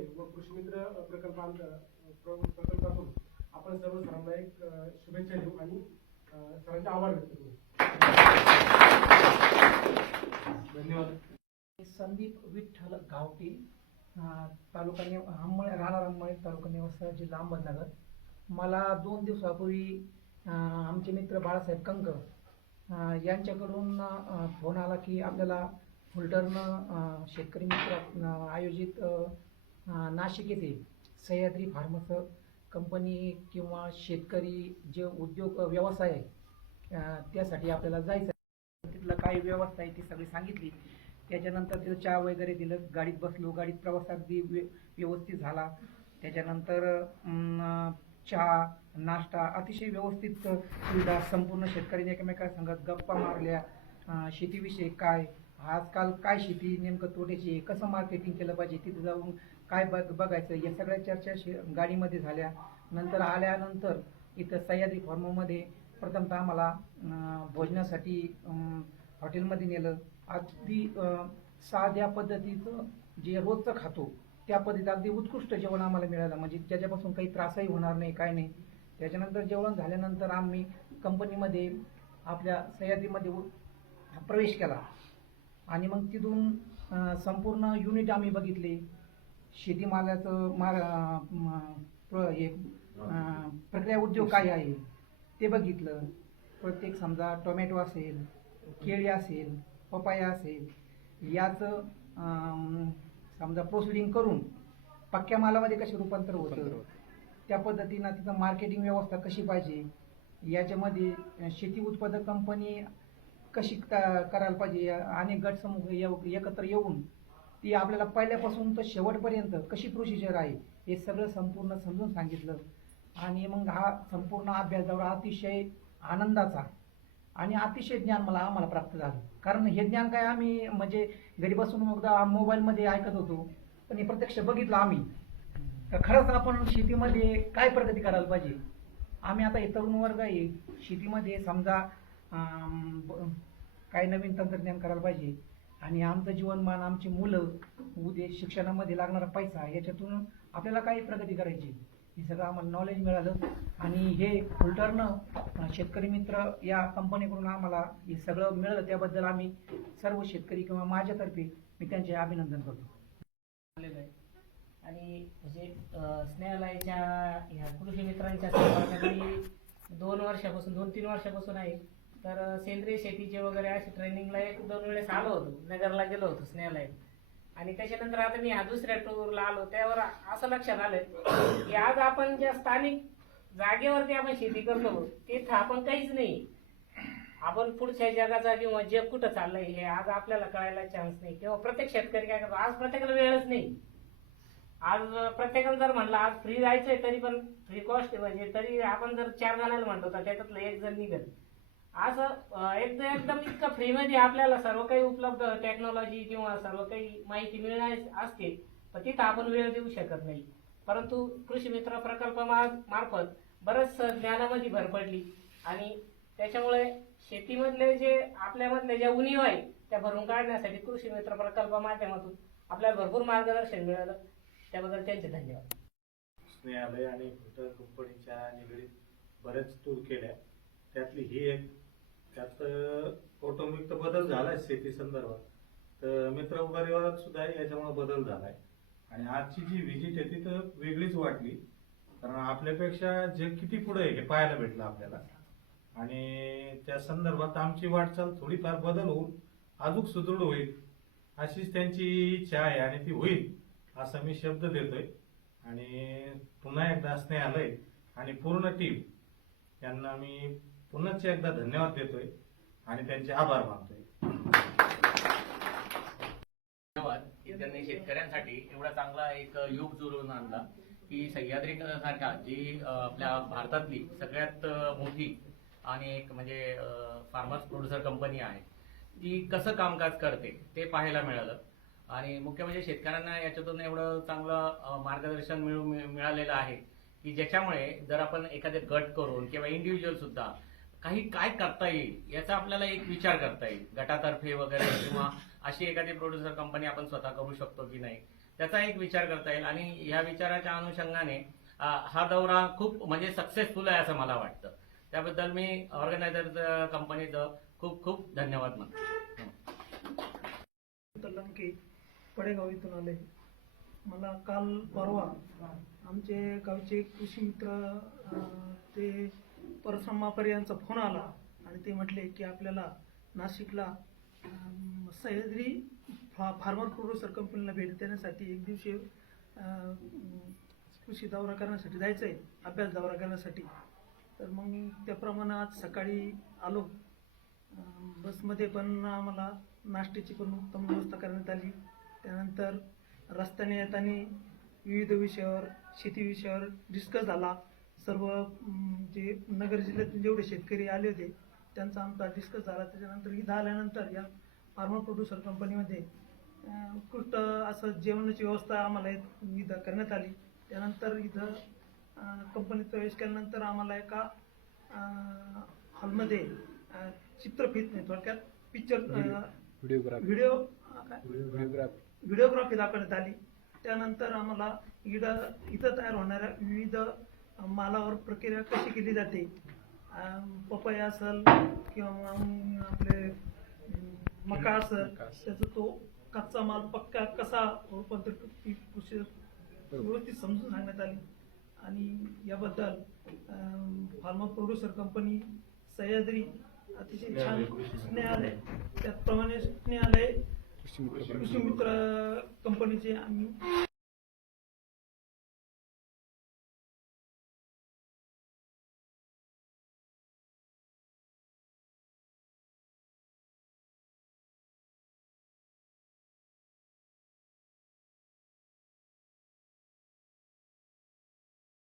मंडळी व कृषी मित्र प्रकल्पातून आपण सर्व सरांना एक शुभेच्छा देऊ आणि सरांचे आभार व्यक्त करू. धन्यवाद. संदीप विठ्ठल गावटी, तालुका राहणार अंमळे, तालुका नेवासा, जिल्हा अहमदनगर. मला 2 दिवसापूर्वी आमचे मित्र बाळासाहेब कंक यांच्याकडून फोन आला की आपल्याला फुलटर्न शेतकरी मित्र आयोजित नाशिक येथे सह्याद्री फार्मस कंपनी किंवा शेतकरी जे उद्योग व्यवसाय आहे त्यासाठी आपल्याला जायचं. तिथलं काय व्यवस्था आहे ती सगळी सांगितली. त्याच्यानंतर तिथं चहा वगैरे दिलं, गाडीत बसलो, गाडीत प्रवास अगदी व्यवस्थित झाला. त्याच्यानंतर चहा नाश्ता अतिशय व्यवस्थित सुविधा, संपूर्ण शेतकऱ्यांनी एकमेकांसंगत गप्पा मारल्या. शेतीविषयी काय, आजकाल काय शेती नेमकं तोट्याची आहे, कसं मार्केटिंग केलं पाहिजे, तिथे जाऊन काय बघायचं, या सगळ्या चर्चा गाडीमध्ये झाल्या. नंतर आल्यानंतर इथं सह्याद्री फार्ममध्ये प्रथमतः आम्हाला भोजनासाठी हॉटेलमध्ये नेलं. अगदी साध्या पद्धतीचं जे रोजचं खातो त्या पद्धतीत अगदी उत्कृष्ट जेवण आम्हाला मिळालं, म्हणजे त्याच्यापासून काही त्रासही होणार नाही, काय नाही. त्याच्यानंतर जेवण झाल्यानंतर आम्ही कंपनीमध्ये आपल्या सह्याद्रीमध्ये प्रवेश केला आणि मग तिथून संपूर्ण युनिट आम्ही बघितले. शेतीमालाचं प्रक्रिया उद्योग काय आहे ते बघितलं. प्रत्येक समजा टोमॅटो असेल, केळी असेल, पपाया असेल, याचं समजा प्रोसिडिंग करून पक्क्या मालामध्ये कसे रूपांतर होतं, त्या पद्धतीनं तिथं मार्केटिंग व्यवस्था कशी पाहिजे, याच्यामध्ये शेती उत्पादक कंपनी कशी करायला पाहिजे, अनेक गट समूह एकत्र येऊन ती आपल्याला पहिल्यापासून तर शेवटपर्यंत कशी प्रोसिजर आहे हे सगळं संपूर्ण समजून सांगितलं. आणि मग हा संपूर्ण अभ्यास दौरा अतिशय आनंदाचा आणि अतिशय ज्ञान आम्हाला प्राप्त झालं. कारण हे ज्ञान काय आम्ही म्हणजे घरी बसून एकदा मोबाईलमध्ये ऐकत होतो, पण हे प्रत्यक्ष बघितलं आम्ही. तर खरंच आपण शेतीमध्ये काय प्रगती करायला पाहिजे. आम्ही आता हे तरुण वर्ग आहे, शेतीमध्ये समजा काय नवीन तंत्रज्ञान करायला पाहिजे आणि आमचं जीवनमान, आमची मुलं उद्या शिक्षणामध्ये लागणारा पैसा, याच्यातून आपल्याला काही प्रगती करायची, हे सगळं आम्हाला नॉलेज मिळालं. आणि हे फुलटर्न शेतकरी मित्र या कंपनीकडून आम्हाला हे सगळं मिळालं, त्याबद्दल आम्ही सर्व शेतकरी किंवा माझ्यातर्फे मी त्यांचे अभिनंदन करतो. आणि म्हणजे स्नेहालयाच्या ह्या कृषी मित्रांच्या संपर्कात 2 वर्षापासून 2-3 वर्षापासून आहे. तर सेंद्रिय शेतीचे वगैरे अशी ट्रेनिंगला 1-2 वेळेस आलो होतो, नगरला गेलो होतो स्नेहालयात. आणि त्याच्यानंतर आता मी हा दुसऱ्या टूरला आलो, त्यावर असं लक्षात आलं की आज आपण ज्या स्थानिक जागेवरती आपण शेती करतो तिथं आपण काहीच नाही. आपण पुढच्या जगाचा किंवा जग कुठं चाललंय हे आज आपल्याला कळायला चान्स नाही. किंवा प्रत्येक शेतकरी काय करतो, आज प्रत्येकाला वेळच नाही. आज प्रत्येकाला जर म्हणलं आज फ्री जायचंय तरी पण फ्री कॉस्ट म्हणजे तरी आपण जर 4 जणांना म्हणतो तर त्याच्यातलं 1 जण निघेल. असं एकदम इतकं फ्रीमध्ये आपल्याला सर्व काही उपलब्ध टेक्नॉलॉजी किंवा सर्व काही माहिती मिळणार असते, पण तिथं आपण वेळ देऊ शकत नाही. परंतु कृषी मित्र प्रकल्पामार्फत बरंच ज्ञानामध्ये भर पडली आणि त्याच्यामुळे शेतीमधले जे आपल्यामधले ज्या उणीव आहे त्या भरून काढण्यासाठी कृषी मित्र प्रकल्प माध्यमातून आपल्याला भरपूर मार्गदर्शन मिळालं. त्याबद्दल त्यांचे धन्यवाद. स्नेहालय आणि फुलटर्न कंपनीच्या निगडीत बरेच टूर केल्या, त्यातली ही एक. त्यात कौटुंबिक तर बदल झालाय शेती संदर्भात, तर मित्र परिवारात सुद्धा याच्यामुळे बदल झालाय. आणि आजची जी व्हिजिट आहे ती तर वेगळीच वाटली, कारण आपल्यापेक्षा जे किती पुढे आहे हे पाहायला भेटलं आपल्याला. आणि त्या संदर्भात आमची वाटचाल थोडीफार बदल होऊन अजून सुदृढ होईल अशीच त्यांची इच्छा आहे आणि ती होईल असं मी शब्द देतोय. आणि पुन्हा एकदा स्नेहालय आणि पूर्ण टीम यांना मी पुन्हा एकदा धन्यवाद देतोय आणि त्यांचे आभार मानतोय. धन्यवाद की त्यांनी शेतकऱ्यांसाठी एवढा चांगला एक योग जुळवून आणला की सह्याद्री सारखा जी आपल्या भारतातली सगळ्यात मोठी आणि एक म्हणजे फार्मर्स प्रोड्युसर कंपनी आहे ती कसं कामकाज करते ते पाहायला मिळालं. आणि मुख्य म्हणजे शेतकऱ्यांना याच्यातून एवढं चांगलं मार्गदर्शन मिळालेलं आहे की ज्याच्यामुळे जर आपण एखादे गट करून किंवा इंडिव्हिज्युअल सुद्धा काही काय करता येईल याचा आपल्याला एक विचार करता येईल, गटातर्फे वगैरे किंवा अशी एखादी प्रोड्युसर कंपनी आपण स्वतः करू शकतो की नाही, त्याचा एक विचार करता येईल. आणि ह्या विचाराच्या अनुषंगाने हा दौरा खूप म्हणजे सक्सेसफुल आहे असं मला वाटतं. त्याबद्दल मी ऑर्गनायझर कंपनीचं खूप खूप धन्यवाद मानतो. लंके पडेगाव इथून आले. मला काल परवा आमचे गावचे कृषी मित्र ते परसमापर यांचा फोन आला आणि ते म्हटले की आपल्याला नाशिकला सह्याद्री फार्मर प्रोड्युसर कंपनीला भेट देण्यासाठी एक दिवशी कृषी दौरा करण्यासाठी जायचं आहे, अभ्यास दौरा करण्यासाठी. तर मग त्याप्रमाणे आज सकाळी आलो. बसमध्ये पण आम्हाला नाश्त्याची पण उत्तम व्यवस्था करण्यात आली. त्यानंतर रस्त्याने येताना विविध विषयावर, शेती विषयावर डिस्कस झाला. सर्व जे नगर जिल्ह्यातील जेवढे शेतकरी आले होते त्यांचा आमचा डिस्कस झाला. त्याच्यानंतर इथं आल्यानंतर या फार्मर प्रोड्युसर कंपनीमध्ये उत्कृष्ट असं जेवणाची व्यवस्था आम्हाला इथं करण्यात आली. त्यानंतर इथं कंपनीत प्रवेश केल्यानंतर आम्हाला एका हॉलमध्ये चित्रफित नाही, थोडक्यात पिक्चर व्हिडिओग्राफी दाखवण्यात आली. त्यानंतर आम्हाला इथं तयार होणाऱ्या विविध मालावर प्रक्रिया कशी केली जाते, पपया असेल किंवा मग आपले मका असेल, त्याचा तो कच्चा माल पक्का कसा रूपांतरित कृषी व्यवस्थित समजून सांगण्यात आली. आणि याबद्दल फार्मर प्रोड्युसर कंपनी, सह्याद्री अतिशय छान स्नेहालय, त्याचप्रमाणे स्नेहालय कृषी मित्र कंपनीचे आम्ही